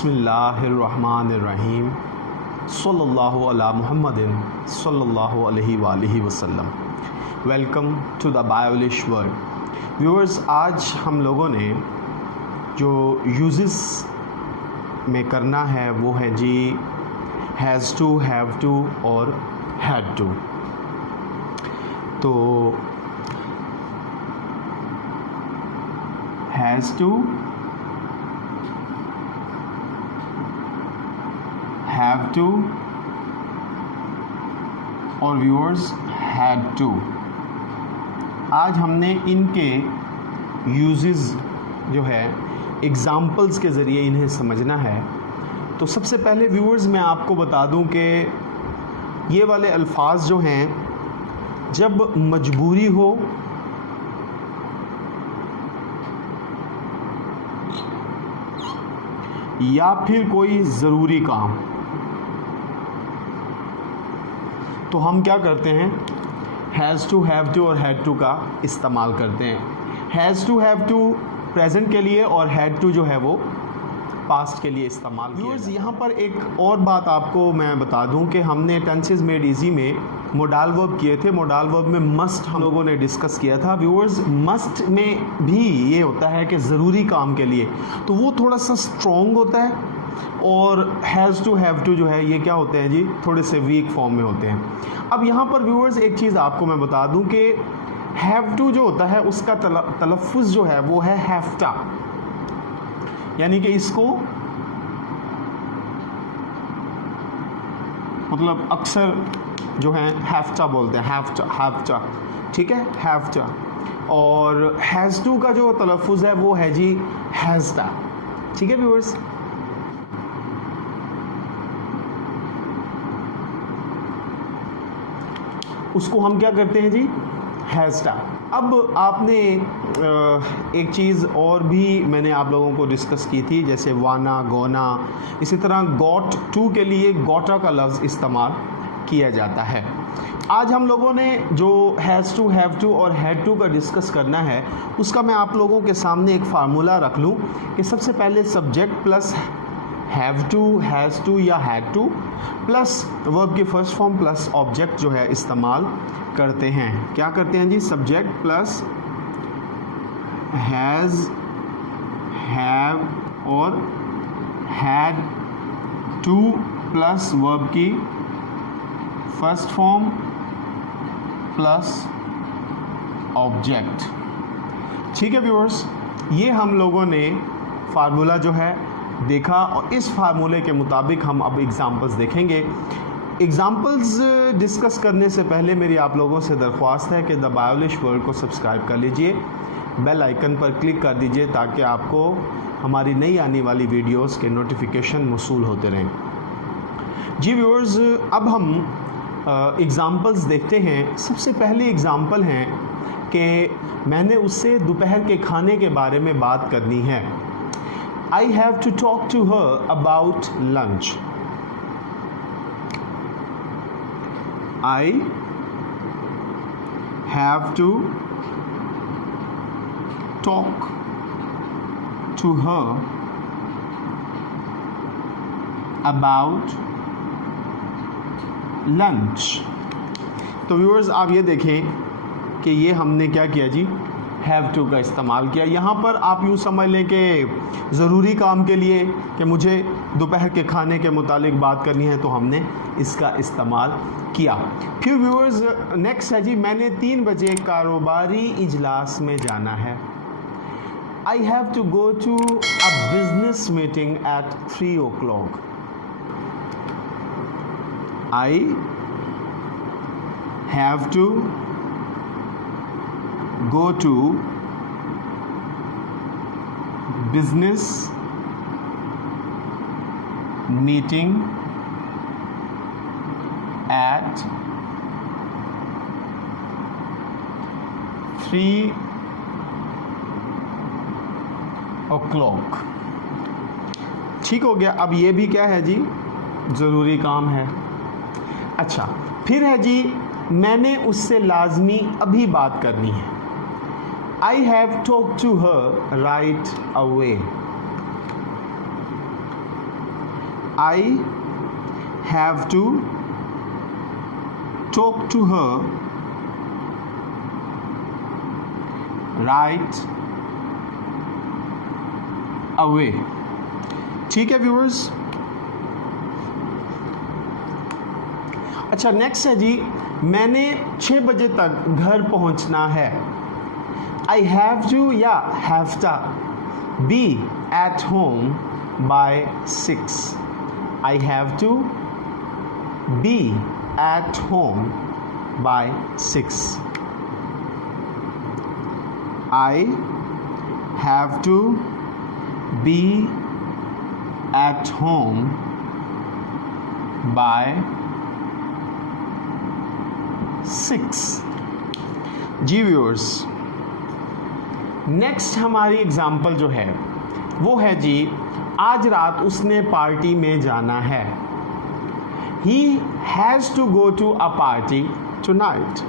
बिस्मिल्लाहिर्रहमानिर्रहीम सल्लल्लाहु अला मुहम्मदिन सल्लल्लाहु अलैहि वसल्लम। Welcome to the Biolish world. Viewers, आज हम लोगों ने जो यूजेस में करना है वो है जी हैज़ टू, हैव टू और हैड टू। तो हैज़ टू, हैव टू और व्यूअर्स हैड टू, आज हमने इनके यूजेस जो है एग्ज़ाम्पल्स के ज़रिए इन्हें समझना है। तो सबसे पहले व्यूअर्स मैं आपको बता दूं कि ये वाले अल्फाज जो हैं, जब मजबूरी हो या फिर कोई ज़रूरी काम, तो हम क्या करते हैं, हैज़ टू, हैव टू और हैड टू का इस्तेमाल करते हैं। Has to, have to present के लिए और हैड टू जो है वो पास्ट के लिए इस्तेमाल किया जाता है। यहाँ पर एक और बात आपको मैं बता दूं कि हमने टेंसेस मेड इजी में मोडाल वर्ब किए थे। मोडाल वर्ब में मस्ट हम लोगों ने डिस्कस किया था। व्यूअर्स, मस्ट में भी ये होता है कि ज़रूरी काम के लिए, तो वो थोड़ा सा स्ट्रॉन्ग होता है, और हैज़ टू, हैव टू जो है ये क्या होते हैं जी, थोड़े से वीक फॉर्म में होते हैं। अब यहाँ पर व्यूअर्स एक चीज़ आपको मैं बता दूं कि हैव टू जो होता है उसका तलफ़ुज़ जो है वो है हैफ्टा, यानी कि इसको मतलब अक्सर जो है हैफ्टा बोलते हैं, हैफ्टा, हैफ्टा, ठीक है, हैफ्टा। और हैज़ टू का जो तलफ़ुज़ है वो है जी हैज़टा, ठीक है व्यूअर्स। उसको हम क्या करते हैं जी, हैज़टा। अब आपने एक चीज़ और भी मैंने आप लोगों को डिस्कस की थी, जैसे वाना, गोना, इसी तरह गॉट टू के लिए गोटा का लफ्ज़ इस्तेमाल किया जाता है। आज हम लोगों ने जो हैज़ टू, हैव टू और हैड टू का डिस्कस करना है, उसका मैं आप लोगों के सामने एक फार्मूला रख लूँ कि सबसे पहले subject plus have to, has to या हैड टू प्लस वर्ब की फर्स्ट फॉर्म प्लस ऑब्जेक्ट जो है इस्तेमाल करते हैं। क्या करते हैं जी, सब्जेक्ट प्लस हैज़, हैव और हैड टू प्लस वर्ब की फर्स्ट फॉर्म प्लस ऑब्जेक्ट। ठीक है व्यूअर्स, ये हम लोगों ने फार्मूला जो है देखा, और इस फार्मूले के मुताबिक हम अब एग्ज़ाम्पल्स देखेंगे। एग्ज़ाम्पल्स डिस्कस करने से पहले मेरी आप लोगों से दरख्वास्त है कि द बायोलिश वर्ल्ड को सब्सक्राइब कर लीजिए, बेल आइकन पर क्लिक कर दीजिए ताकि आपको हमारी नई आने वाली वीडियोस के नोटिफिकेशन मौसूल होते रहें। जी व्यूअर्स, अब हम एग्ज़ाम्पल्स देखते हैं। सबसे पहली एग्ज़ाम्पल हैं कि मैंने उससे दोपहर के खाने के बारे में बात करनी है। I have to talk to her about lunch. I have to talk to her about lunch. तो व्यूअर्स आप ये देखें कि ये हमने क्या किया जी, हैव टू का इस्तेमाल किया। यहाँ पर आप यूँ समझ लें कि ज़रूरी काम के लिए कि मुझे दोपहर के खाने के मुतालिक बात करनी है, तो हमने इसका इस्तेमाल किया। फिर व्यूअर्स नेक्स्ट है जी, मैंने 3 बजे कारोबारी इजलास में जाना है। I have to go to a business meeting at 3 o'clock. I have to go to business meeting at 3 o'clock. ठीक हो गया। अब ये भी क्या है जी, ज़रूरी काम है। अच्छा, फिर है जी, मैंने उससे लाजमी अभी बात करनी है। I have talked to her right away. I have to talk to her right away. ठीक है व्यूअर्स। अच्छा नेक्स्ट है जी, मैंने 6 बजे तक घर पहुंचना है। आई हैव टू या have to be at home by 6। I have to be at home by 6। I have to be at home by 6। जी व्यूअर्स, नेक्स्ट हमारी एग्जाम्पल जो है वो है जी, आज रात उसने पार्टी में जाना है। He has to go to a party tonight.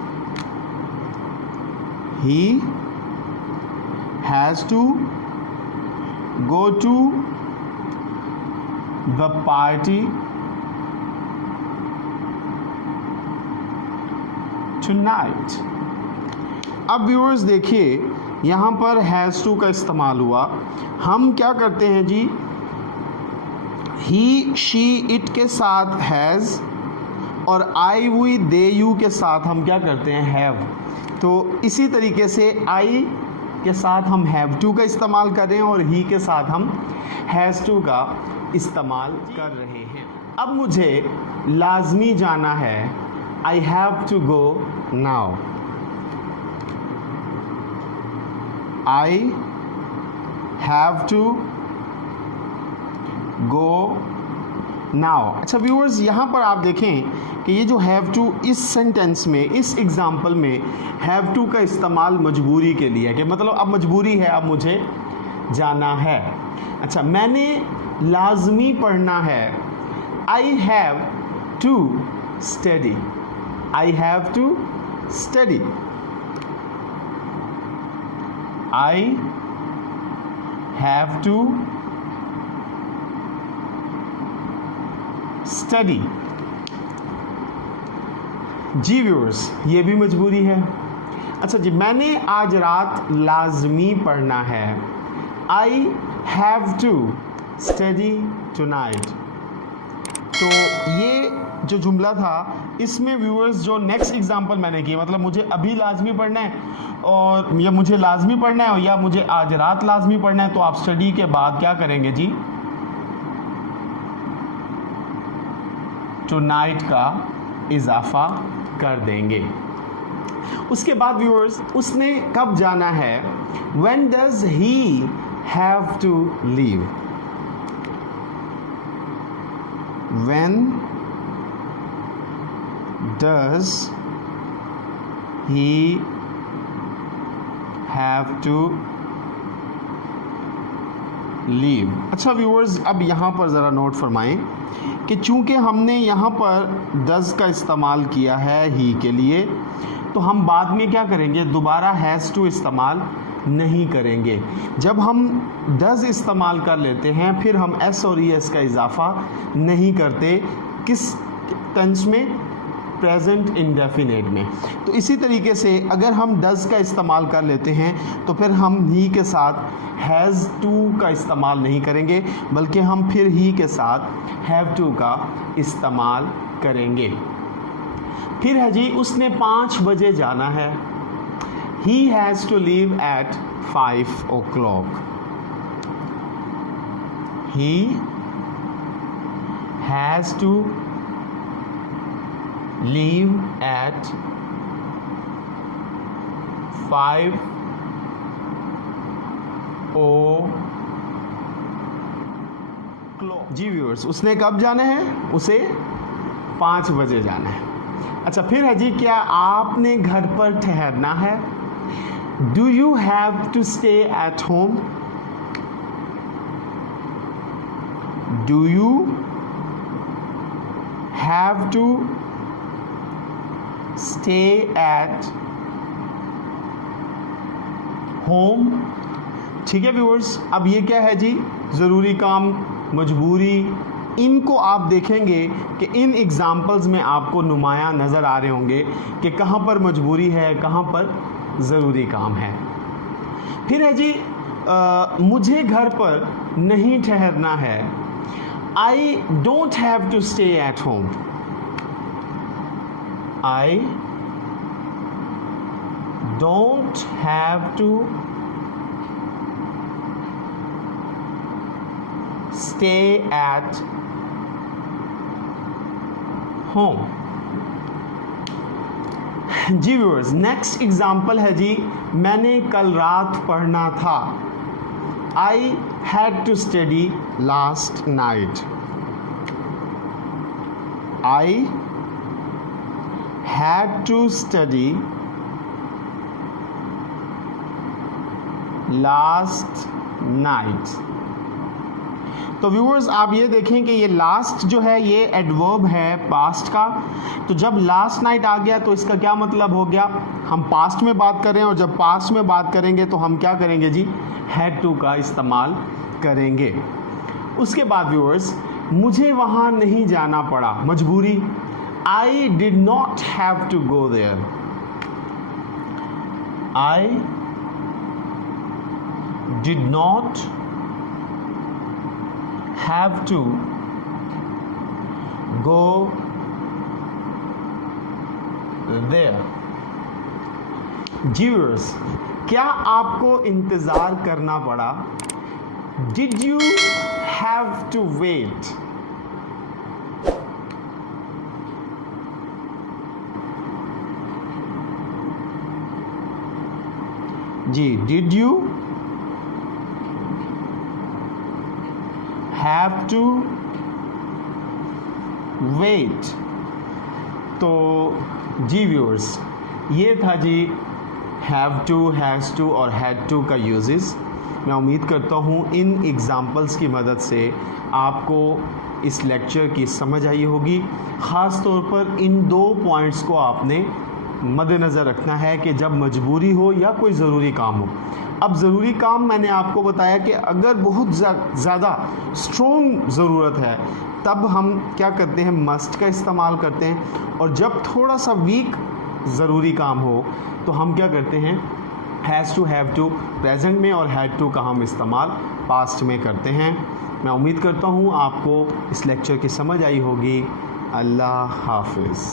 He has to go to the party tonight. अब व्यूअर्स देखिए, यहाँ पर हैज़ टू का इस्तेमाल हुआ। हम क्या करते हैं जी, ही शी इट के साथ हैज़ और आई वी दे यू के साथ हम क्या करते हैं, हैव। तो इसी तरीके से आई के साथ हम हैव टू का इस्तेमाल कर रहे हैं और ही के साथ हम हैज़ टू का इस्तेमाल कर रहे हैं। अब मुझे लाजमी जाना है। I have to go now. I have to go now. अच्छा व्यूअर्स, यहाँ पर आप देखें कि ये जो हैव टू इस सेंटेंस में, इस एग्जाम्पल में हैव टू का इस्तेमाल मजबूरी के लिए है, कि मतलब अब मजबूरी है, अब मुझे जाना है। अच्छा, मैंने लाजमी पढ़ना है। I have to study. I have to study. I have to study. जी व्यूअर्स, ये भी मजबूरी है। अच्छा जी, मैंने आज रात लाजमी पढ़ना है। I have to study tonight. तो ये जो जुमला था, इसमें व्यूअर्स जो नेक्स्ट एग्जांपल मैंने की, मतलब मुझे अभी लाजमी पढ़ना है और या मुझे लाजमी पढ़ना है या मुझे आज रात लाजमी पढ़ना है, तो आप स्टडी के बाद क्या करेंगे जी, टुनाइट का इजाफा कर देंगे। उसके बाद व्यूअर्स, उसने कब जाना है। When does he have to leave. When does he have to leave। अच्छा व्यूअर्स, अब यहाँ पर ज़रा नोट फरमाएं कि चूँकि हमने यहाँ पर does का इस्तेमाल किया है ही के लिए, तो हम बाद में क्या करेंगे, दोबारा हैज़ टू इस्तेमाल नहीं करेंगे। जब हम does इस्तेमाल कर लेते हैं, फिर हम s और es का इजाफा नहीं करते। किस टेंस में, प्रेजेंट इंडेफिनेट में। तो इसी तरीके से अगर हम डज का इस्तेमाल कर लेते हैं तो फिर हम ही के साथ हैज़ टू का इस्तेमाल नहीं करेंगे, बल्कि हम फिर ही के साथ हैव टू का इस्तेमाल करेंगे। फिर है जी, उसने 5 बजे जाना है। He has to leave at 5 o'clock। He has to leave at 5 o'clock। जी व्यूअर्स, उसने कब जाना है, उसे 5 बजे जाना है। अच्छा फिर है जी, क्या आपने घर पर ठहरना है। Do you have to stay at home. Do you have to stay at home. ठीक है व्यूअर्स, अब ये क्या है जी, ज़रूरी काम, मजबूरी, इनको आप देखेंगे कि इन एग्ज़ाम्पल्स में आपको नुमायां नज़र आ रहे होंगे कि कहाँ पर मजबूरी है, कहाँ पर ज़रूरी काम है। फिर है जी मुझे घर पर नहीं ठहरना है। I don't have to stay at home. I don't have to stay at home. जी व्यूअर्स, नेक्स्ट एग्जाम्पल है जी, मैंने कल रात पढ़ना था। I had to study last night. I had to study last night. तो व्यूअर्स आप ये देखें कि ये लास्ट जो है ये एडवर्ब है पास्ट का। तो जब लास्ट नाइट आ गया तो इसका क्या मतलब हो गया, हम पास्ट में बात कर रहे हैं, और जब पास्ट में बात करेंगे तो हम क्या करेंगे जी, हैड टू का इस्तेमाल करेंगे। उसके बाद व्यूअर्स, मुझे वहाँ नहीं जाना पड़ा, मजबूरी। I did not have to go there. I did not have to go there। viewers, क्या आपको इंतज़ार करना पड़ा? Did you have to wait? Ji, did you have to wait? तो जी व्यूअर्स, ये था जी हैव टू, हैज़ टू और had to का यूजेस। मैं उम्मीद करता हूँ इन एग्ज़ाम्पल्स की मदद से आपको इस लेक्चर की समझ आई होगी। ख़ास तौर पर इन 2 पॉइंट्स को आपने मद्देनज़र रखना है कि जब मजबूरी हो या कोई ज़रूरी काम हो। अब ज़रूरी काम मैंने आपको बताया कि अगर बहुत ज़्यादा स्ट्रॉन्ग ज़रूरत है तब हम क्या करते हैं, मस्ट का इस्तेमाल करते हैं, और जब थोड़ा सा वीक ज़रूरी काम हो तो हम क्या करते हैं, has to, have to present में और हैड टू का हम इस्तेमाल पास्ट में करते हैं। मैं उम्मीद करता हूँ आपको इस लेक्चर की समझ आई होगी। अल्लाह हाफिज़।